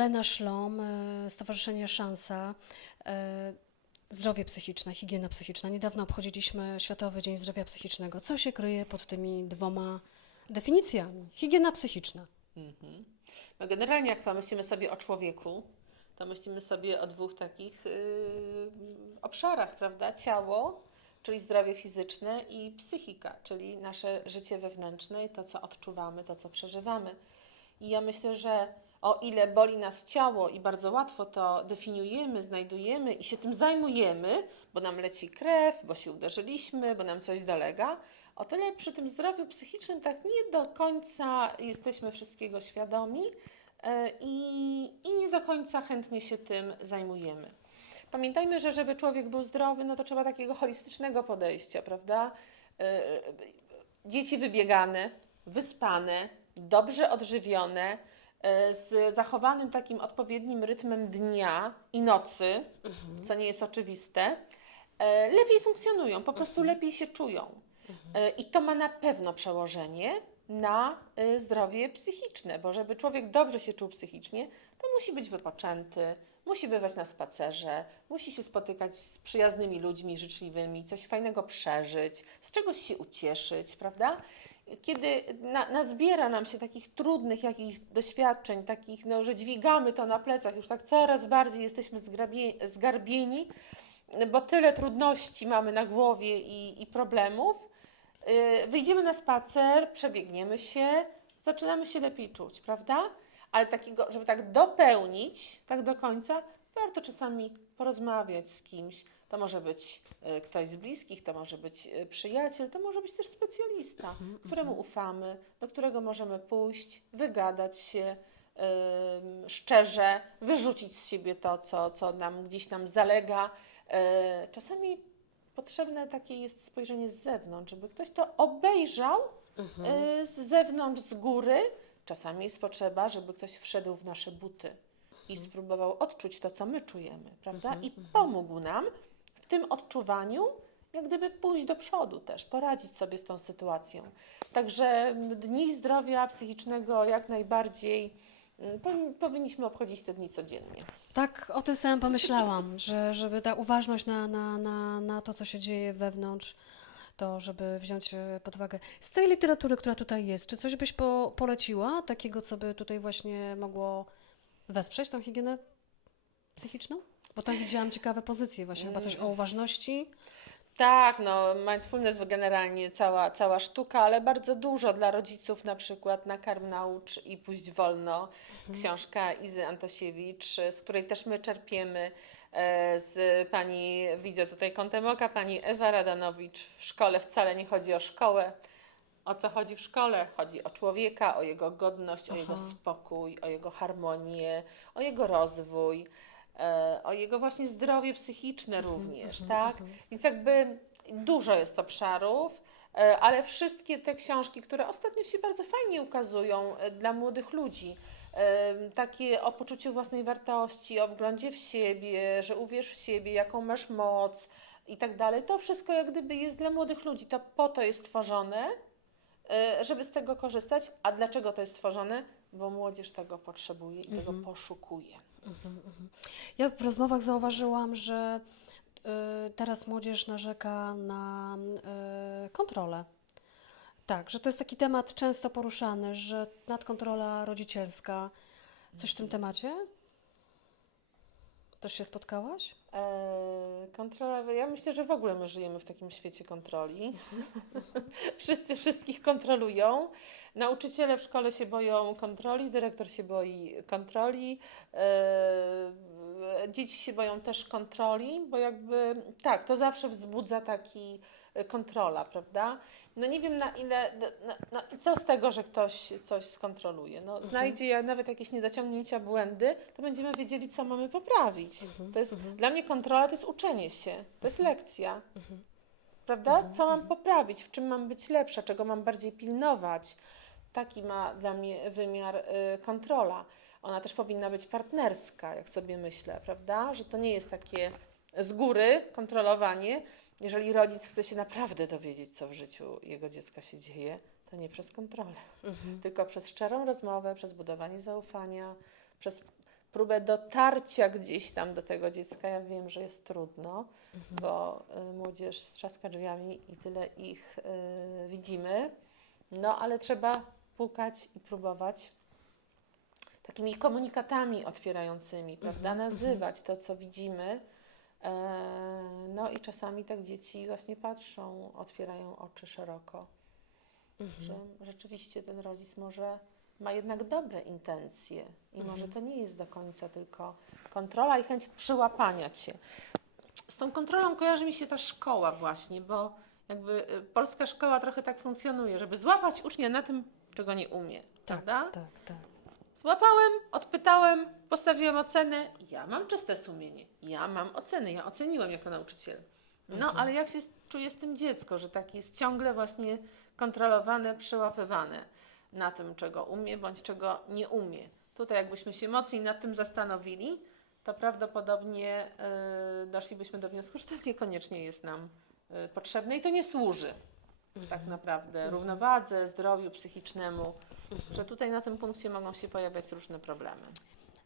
Magdalena Szlom, e, Stowarzyszenie Szansa, e, zdrowie psychiczne, higiena psychiczna. Niedawno obchodziliśmy Światowy Dzień Zdrowia Psychicznego. Co się kryje pod tymi dwoma definicjami? Higiena psychiczna. Mhm. No generalnie jak pomyślimy sobie o człowieku, to myślimy sobie o dwóch takich yy, obszarach, prawda? Ciało, czyli zdrowie fizyczne i psychika, czyli nasze życie wewnętrzne i to, co odczuwamy, to, co przeżywamy. I ja myślę, że o ile boli nas ciało i bardzo łatwo to definiujemy, znajdujemy i się tym zajmujemy, bo nam leci krew, bo się uderzyliśmy, bo nam coś dolega, o tyle przy tym zdrowiu psychicznym tak nie do końca jesteśmy wszystkiego świadomi e, i, i nie do końca chętnie się tym zajmujemy. Pamiętajmy, że żeby człowiek był zdrowy, no to trzeba takiego holistycznego podejścia, prawda? E, Dzieci wybiegane, wyspane, dobrze odżywione, e, z zachowanym takim odpowiednim rytmem dnia i nocy, co nie jest oczywiste, e, lepiej funkcjonują, po prostu lepiej się czują. E, I to ma na pewno przełożenie na e, zdrowie psychiczne, bo żeby człowiek dobrze się czuł psychicznie, to musi być wypoczęty, musi bywać na spacerze, musi się spotykać z przyjaznymi ludźmi, życzliwymi, coś fajnego przeżyć, z czegoś się ucieszyć, prawda? Kiedy na, nazbiera nam się takich trudnych jakichś doświadczeń, takich, no, że dźwigamy to na plecach, już tak coraz bardziej jesteśmy zgrabie, zgarbieni, bo tyle trudności mamy na głowie i, i problemów, yy, wyjdziemy na spacer, przebiegniemy się, zaczynamy się lepiej czuć, prawda? Ale takiego, żeby tak dopełnić, tak do końca, warto czasami porozmawiać z kimś. To może być y, ktoś z bliskich, to może być y, przyjaciel, to może być też specjalista, któremu ufamy, do którego możemy pójść, wygadać się szczerze, wyrzucić z siebie to, co, co nam gdzieś nam zalega. E, Czasami potrzebne takie jest spojrzenie z zewnątrz, żeby ktoś to obejrzał e, z zewnątrz, z góry. Czasami jest potrzeba, żeby ktoś wszedł w nasze buty i spróbował odczuć to, co my czujemy, prawda? I pomógł nam tym odczuwaniu, jak gdyby pójść do przodu też, poradzić sobie z tą sytuacją. Także dni zdrowia psychicznego jak najbardziej mm, powin- powinniśmy obchodzić te dni codziennie. Tak, o tym samym pomyślałam, że żeby ta uważność na, na, na, na to, co się dzieje wewnątrz, to żeby wziąć e, pod uwagę. Z tej literatury, która tutaj jest, czy coś byś po, poleciła, takiego, co by tutaj właśnie mogło wesprzeć tą higienę psychiczną? Bo tam widziałam ciekawe pozycje, właśnie chyba coś o uważności. Tak, no mindfulness generalnie cała, cała sztuka, ale bardzo dużo dla rodziców, na przykład Nakarm Naucz i Puść Wolno, książka Izy Antosiewicz, z której też my czerpiemy e, z pani, widzę tutaj kątem oka, pani Ewa Radanowicz. W szkole wcale nie chodzi o szkołę. O co chodzi w szkole? Chodzi o człowieka, o jego godność, o jego Aha. spokój, o jego harmonię, o jego rozwój, o jego właśnie zdrowie psychiczne również, tak? Więc jakby dużo jest obszarów, e, ale wszystkie te książki, które ostatnio się bardzo fajnie ukazują e, dla młodych ludzi, e, takie o poczuciu własnej wartości, o wglądzie w siebie, że uwierz w siebie, jaką masz moc i tak dalej, to wszystko jak gdyby jest dla młodych ludzi. To po to jest tworzone, e, żeby z tego korzystać. A dlaczego to jest tworzone? Bo młodzież tego potrzebuje i tego poszukuje. Ja w rozmowach zauważyłam, że y, teraz młodzież narzeka na y, kontrolę. Tak, że to jest taki temat często poruszany, że nadkontrola rodzicielska. Coś w tym temacie? Też się spotkałaś? E, kontrola, ja myślę, że w ogóle my żyjemy w takim świecie kontroli. Wszyscy wszystkich kontrolują. Nauczyciele w szkole się boją kontroli, dyrektor się boi kontroli, e, dzieci się boją też kontroli, bo jakby tak, to zawsze wzbudza taki kontrola, prawda? No nie wiem na ile, no, no, no, i co z tego, że ktoś coś skontroluje? No, znajdzie nawet jakieś niedociągnięcia, błędy, to będziemy wiedzieli, co mamy poprawić. To jest, Dla mnie kontrola to jest uczenie się, to jest lekcja. Prawda? Co mam poprawić, w czym mam być lepsza, czego mam bardziej pilnować. Taki ma dla mnie wymiar y, kontrola. Ona też powinna być partnerska, jak sobie myślę, prawda? Że to nie jest takie z góry kontrolowanie. Jeżeli rodzic chce się naprawdę dowiedzieć, co w życiu jego dziecka się dzieje, to nie przez kontrolę, tylko przez szczerą rozmowę, przez budowanie zaufania, przez próbę dotarcia gdzieś tam do tego dziecka. Ja wiem, że jest trudno, bo y, młodzież trzaska drzwiami i tyle ich y, widzimy. No, ale trzeba pukać i próbować takimi komunikatami otwierającymi, prawda? Nazywać to, co widzimy. E, No i czasami tak dzieci właśnie patrzą, otwierają oczy szeroko, że rzeczywiście ten rodzic może ma jednak dobre intencje i może to nie jest do końca tylko kontrola i chęć przyłapania cię. Z tą kontrolą kojarzy mi się ta szkoła właśnie, bo jakby y, polska szkoła trochę tak funkcjonuje, żeby złapać ucznia na tym, czego nie umie, prawda? Tak, tak. Złapałem, odpytałem, postawiłem ocenę. Ja mam czyste sumienie. Ja mam oceny. Ja oceniłem jako nauczyciel. No, ale jak się czuje z tym dziecko, że tak jest ciągle właśnie kontrolowane, przełapywane na tym, czego umie bądź czego nie umie. Tutaj jakbyśmy się mocniej nad tym zastanowili, to prawdopodobnie y, doszlibyśmy do wniosku, że to niekoniecznie jest nam y, potrzebne i to nie służy tak naprawdę równowadze, zdrowiu psychicznemu, że tutaj na tym punkcie mogą się pojawiać różne problemy.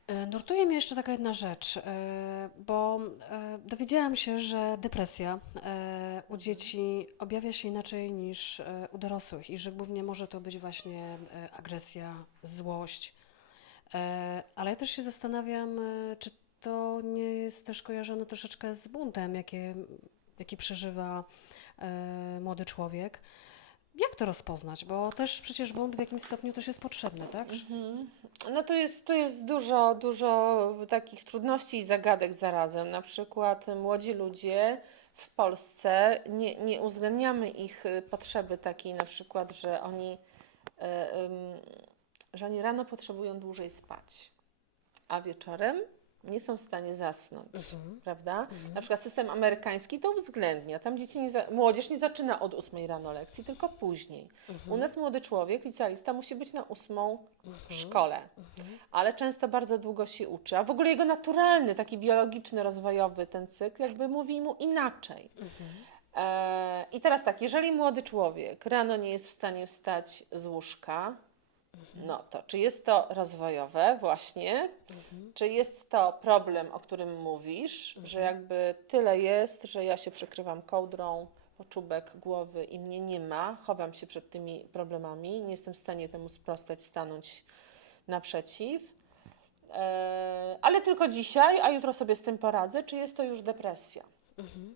E, Nurtuje mnie jeszcze taka jedna rzecz, e, bo e, dowiedziałam się, że depresja u dzieci objawia się inaczej niż u dorosłych i że głównie może to być właśnie agresja, złość. Ale ja też się zastanawiam, czy to nie jest też kojarzone troszeczkę z buntem, jakie, jaki przeżywa młody człowiek. Jak to rozpoznać? Bo też przecież bunt w jakimś stopniu też jest potrzebny, tak? No to jest, to jest dużo, dużo takich trudności i zagadek zarazem. Na przykład młodzi ludzie w Polsce, nie, nie uwzględniamy ich y, potrzeby takiej na przykład, że oni, e, em, że oni rano potrzebują dłużej spać, a wieczorem nie są w stanie zasnąć, prawda? Na przykład system amerykański to uwzględnia. Tam dzieci nie za, młodzież nie zaczyna od 8 rano lekcji, tylko później. U nas młody człowiek, licealista musi być na 8 w szkole, ale często bardzo długo się uczy. A w ogóle jego naturalny, taki biologiczny, rozwojowy ten cykl jakby mówi mu inaczej. E, I teraz tak, jeżeli młody człowiek rano nie jest w stanie wstać z łóżka, no to czy jest to rozwojowe? Właśnie, czy jest to problem, o którym mówisz, że jakby tyle jest, że ja się przykrywam kołdrą po czubek głowy i mnie nie ma, chowam się przed tymi problemami, nie jestem w stanie temu sprostać, stanąć naprzeciw, e, ale tylko dzisiaj, a jutro sobie z tym poradzę, czy jest to już depresja?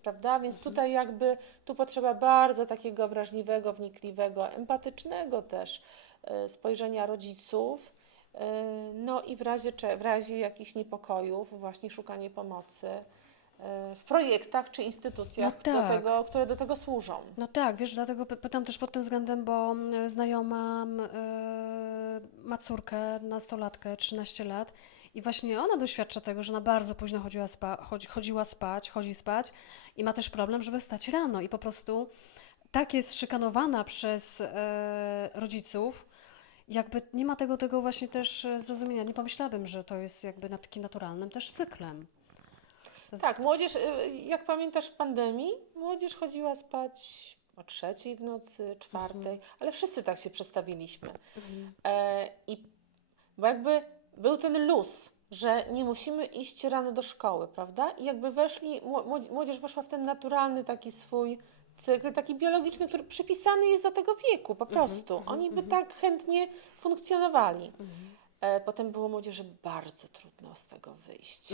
Prawda? Więc tutaj jakby tu potrzeba bardzo takiego wrażliwego, wnikliwego, empatycznego też e, spojrzenia rodziców. e, No i w razie, w razie jakichś niepokojów właśnie szukanie pomocy e, w projektach czy instytucjach, No do tak. tego, które do tego służą. No tak, wiesz, dlatego py- pytam też pod tym względem, bo znajoma e, ma córkę, nastolatkę, 13 lat i właśnie ona doświadcza tego, że na bardzo późno chodziła, spa, chodzi, chodziła spać, chodzi spać i ma też problem, żeby wstać rano i po prostu tak jest szykanowana przez e, rodziców, jakby nie ma tego, tego właśnie też e, zrozumienia. Nie pomyślałabym, że to jest jakby na takim naturalnym też cyklem. Jest- Tak, młodzież, y, jak pamiętasz w pandemii, młodzież chodziła spać o trzeciej w nocy, czwartej, ale wszyscy tak się przestawiliśmy. E, I bo jakby był ten luz, że nie musimy iść rano do szkoły, prawda? I jakby weszli, mło- młodzi- młodzież weszła w ten naturalny taki swój cykl, taki biologiczny, który przypisany jest do tego wieku po prostu. Oni by tak chętnie funkcjonowali. E, Potem było młodzieży bardzo trudno z tego wyjść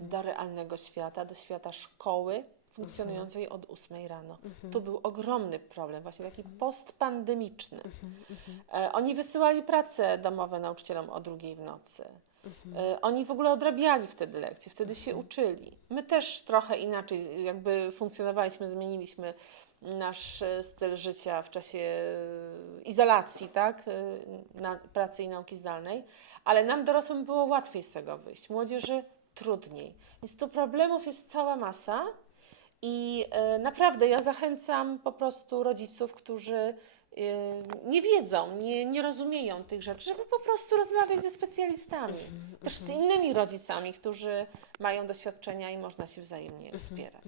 do realnego świata, do świata szkoły funkcjonującej od 8 rano. Tu był ogromny problem, właśnie taki postpandemiczny. E, Oni wysyłali prace domowe nauczycielom o drugiej w nocy. E, Oni w ogóle odrabiali wtedy lekcje, wtedy się uczyli. My też trochę inaczej jakby funkcjonowaliśmy, zmieniliśmy nasz e, styl życia w czasie e, izolacji, tak, na pracy i nauki zdalnej, ale nam dorosłym było łatwiej z tego wyjść, młodzieży trudniej. Więc tu problemów jest cała masa i e, naprawdę ja zachęcam po prostu rodziców, którzy e, nie wiedzą, nie, nie rozumieją tych rzeczy, żeby po prostu rozmawiać ze specjalistami, też z innymi rodzicami, którzy mają doświadczenia i można się wzajemnie wspierać.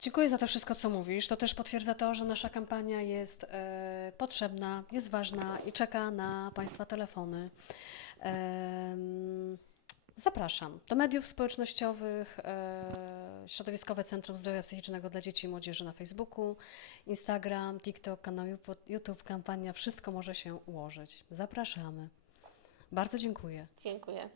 Dziękuję za to wszystko, co mówisz. To też potwierdza to, że nasza kampania jest e, potrzebna, jest ważna i czeka na Państwa telefony. Em, Zapraszam do mediów społecznościowych, e, Środowiskowe Centrum Zdrowia Psychicznego dla Dzieci i Młodzieży na Facebooku, Instagram, TikTok, kanał YouTube, kampania, wszystko może się ułożyć. Zapraszamy. Bardzo dziękuję. Dziękuję.